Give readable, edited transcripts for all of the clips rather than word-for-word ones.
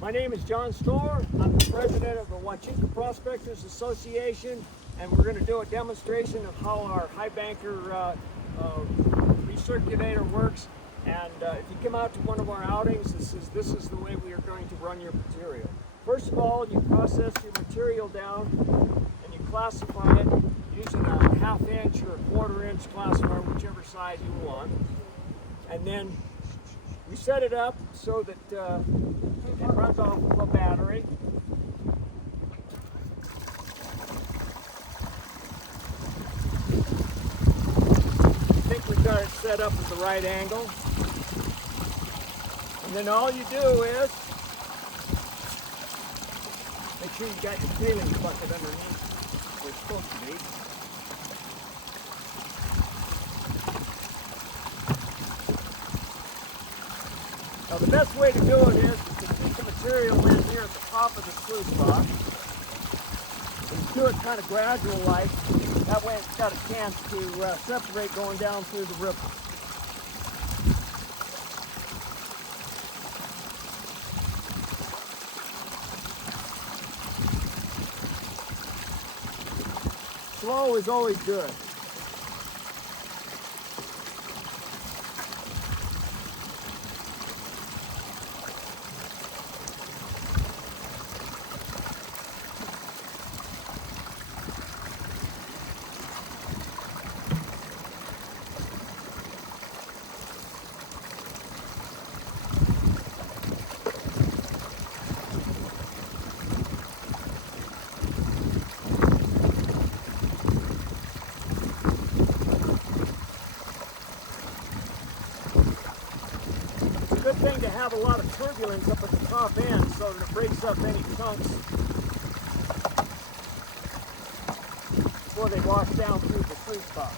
My name is John Storer. I'm the president of the Huachinca Prospectors Association, and we're going to do a demonstration of how our high banker recirculator works. And if you come out to one of our outings, this is the way we are going to run your material. First of all, you process your material down and you classify it using a 1/2 inch or a 1/4 inch classifier, whichever size you want. And then we set it up so that it runs off of a battery. I think we've got it set up at the right angle. And then all you do is make sure you got your tailings bucket underneath where it's supposed to be. Now the best way to do it is to keep the material in here at the top of the sluice box. And do it kind of gradual like. That way it's got a chance to separate going down through the ripple. Slow is always good. Good thing to have a lot of turbulence up at the top end so that it breaks up any chunks before they wash down through the sluice box.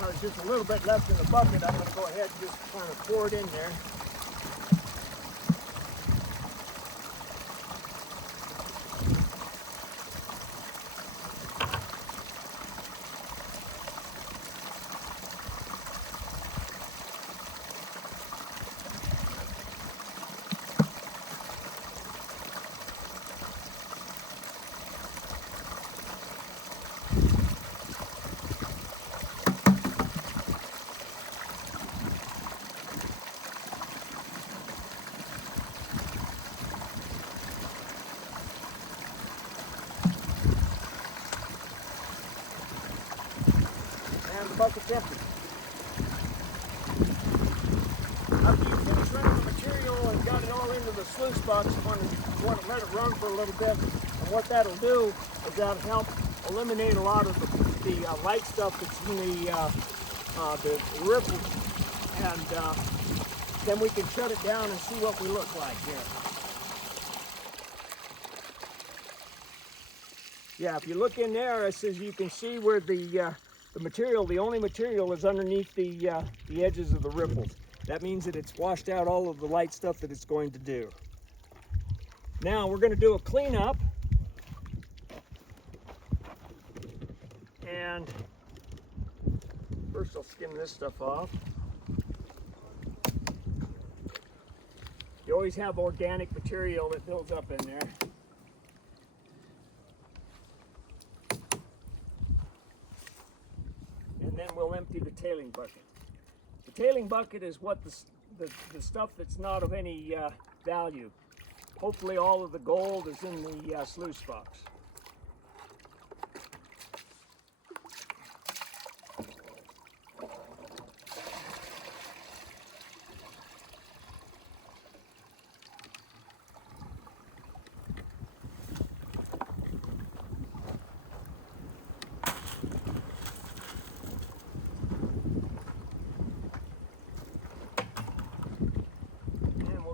There's just a little bit left in the bucket. I'm going to go ahead and just kind of pour it in there. The bucket's empty. After you finish running the material and got it all into the sluice box, you want to let it run for a little bit. And what that'll do is that'll help eliminate a lot of the light stuff that's in the ripple. And then we can shut it down and see what we look like here. Yeah, if you look in there, it says you can see where the material, the only material is underneath the edges of the ripples. That means that it's washed out all of the light stuff that it's going to do. Now we're going to do a cleanup. And first I'll skim this stuff off. You always have organic material that builds up in there. And then we'll empty the tailing bucket. The tailing bucket is what the stuff that's not of any value. Hopefully all of the gold is in the sluice box.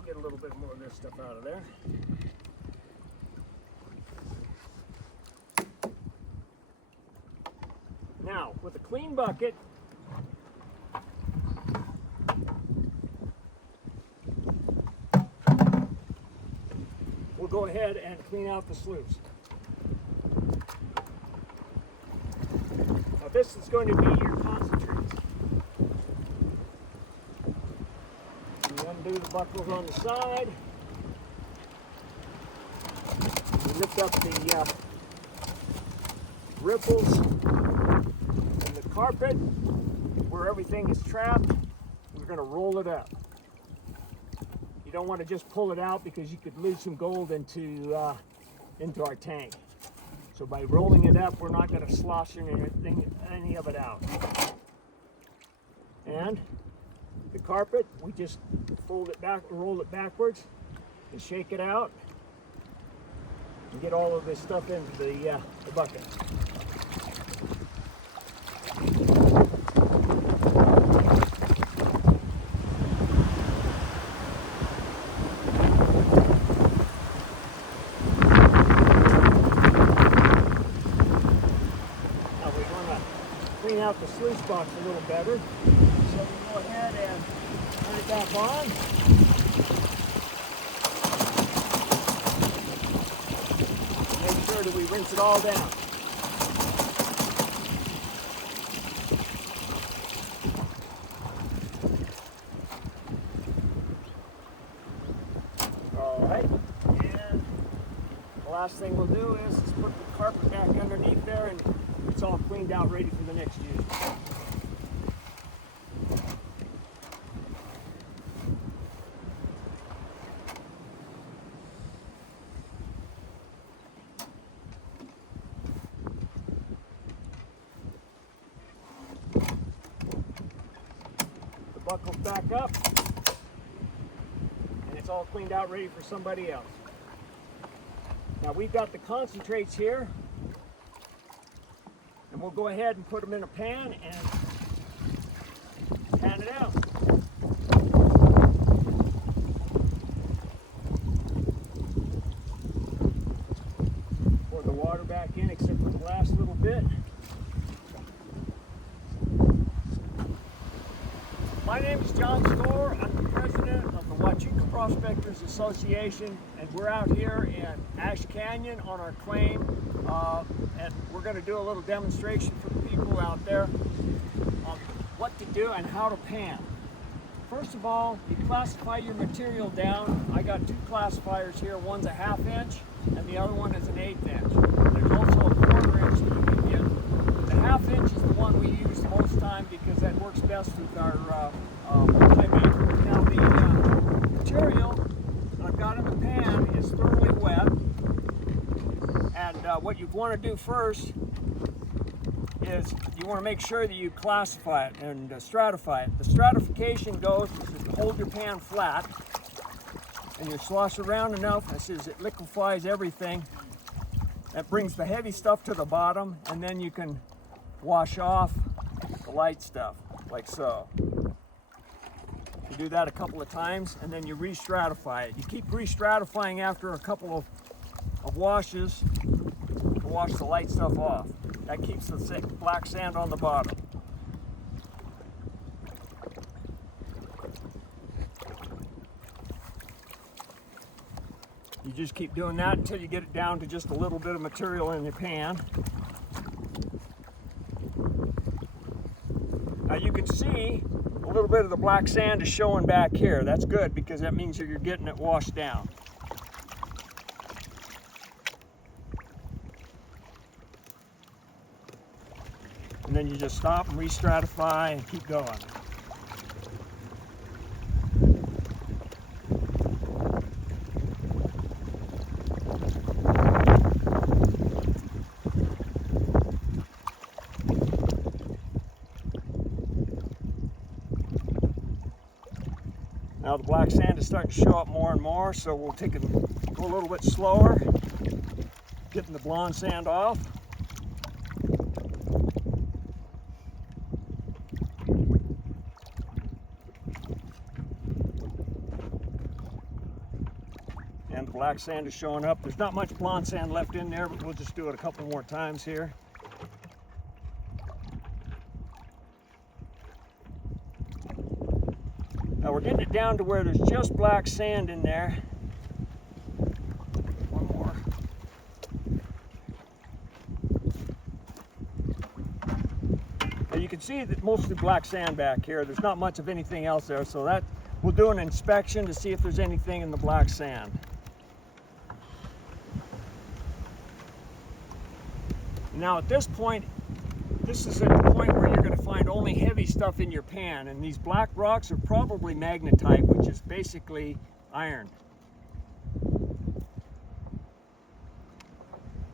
A little bit more of this stuff out of there. Now, with a clean bucket, we'll go ahead and clean out the sluice. Now, this is going to be your concentrates. Undo the buckles on the side. We lift up the ripples in the carpet where everything is trapped. We're going to roll it up. You don't want to just pull it out because you could lose some gold into our tank. So by rolling it up, we're not going to slosh any of it out. And the carpet, we just fold it back, roll it backwards, and shake it out, and get all of this stuff into the bucket. Now we want to clean out the sluice box a little better, so we go ahead and turn it back on. Make sure that we rinse it all down. All right, and the last thing we'll do is put the carpet back underneath there, and it's all cleaned out, ready for the next use. Buckles back up, and it's all cleaned out, ready for somebody else. Now we've got the concentrates here, and we'll go ahead and put them in a pan and pan it out. Pour the water back in, except for the last little bit. My name is John Storr. I'm the president of the Huachuca Prospectors Association, and we're out here in Ash Canyon on our claim, and we're going to do a little demonstration for the people out there on what to do and how to pan. First of all, you classify your material down. I got two classifiers here. One's a 1/2 inch, and the other one is an 1/8 inch. There's also a 1/4 inch that you can get. The 1/2 inch is the one we use most time because that works best with our multi-band. Now the material I've got in the pan is thoroughly wet, and what you want to do first is you want to make sure that you classify it and stratify it. The stratification goes to hold your pan flat, and you slosh around enough as it liquefies everything. That brings the heavy stuff to the bottom, and then you can wash off the light stuff, like so. You do that a couple of times, and then you re-stratify it. You keep re-stratifying after a couple of washes to wash the light stuff off. That keeps the black sand on the bottom. You just keep doing that until you get it down to just a little bit of material in your pan. Now you can see a little bit of the black sand is showing back here. That's good because that means that you're getting it washed down. And then you just stop and re-stratify and keep going. Now the black sand is starting to show up more and more, so we'll go a little bit slower, getting the blonde sand off. And the black sand is showing up. There's not much blonde sand left in there, but we'll just do it a couple more times here. Now we're getting it down to where there's just black sand in there. One more. Now you can see that mostly black sand back here. There's not much of anything else there, so that we'll do an inspection to see if there's anything in the black sand. Now at this point, this is at the point where you're going to find only heavy stuff in your pan, and these black rocks are probably magnetite, which is basically iron.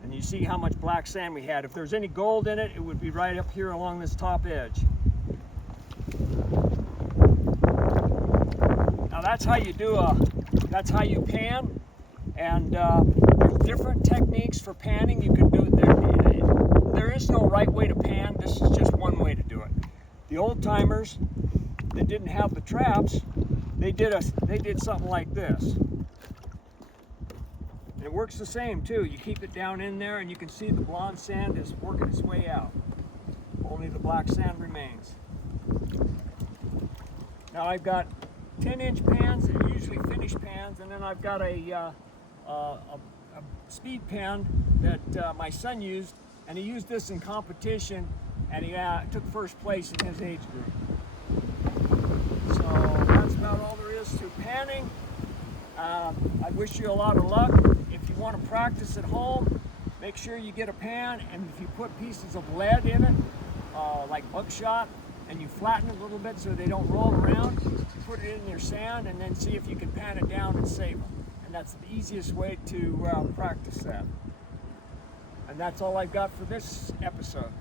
And you see how much black sand we had. If there's any gold in it, it would be right up here along this top edge. Now that's how you that's how you pan, and there's different techniques for panning. You can do it there. There is no right way to pan. This is just one way to do it. The old timers that didn't have the traps, they did something like this. And it works the same too. You keep it down in there, and you can see the blonde sand is working its way out. Only the black sand remains. Now I've got 10-inch pans, they're usually finished pans, and then I've got a speed pan that my son used, and he used this in competition, and he took first place in his age group. So that's about all there is to panning. I wish you a lot of luck. If you want to practice at home, make sure you get a pan, and if you put pieces of lead in it, like buckshot, and you flatten it a little bit so they don't roll around, put it in your sand, and then see if you can pan it down and save them. And that's the easiest way to practice that. And that's all I've got for this episode.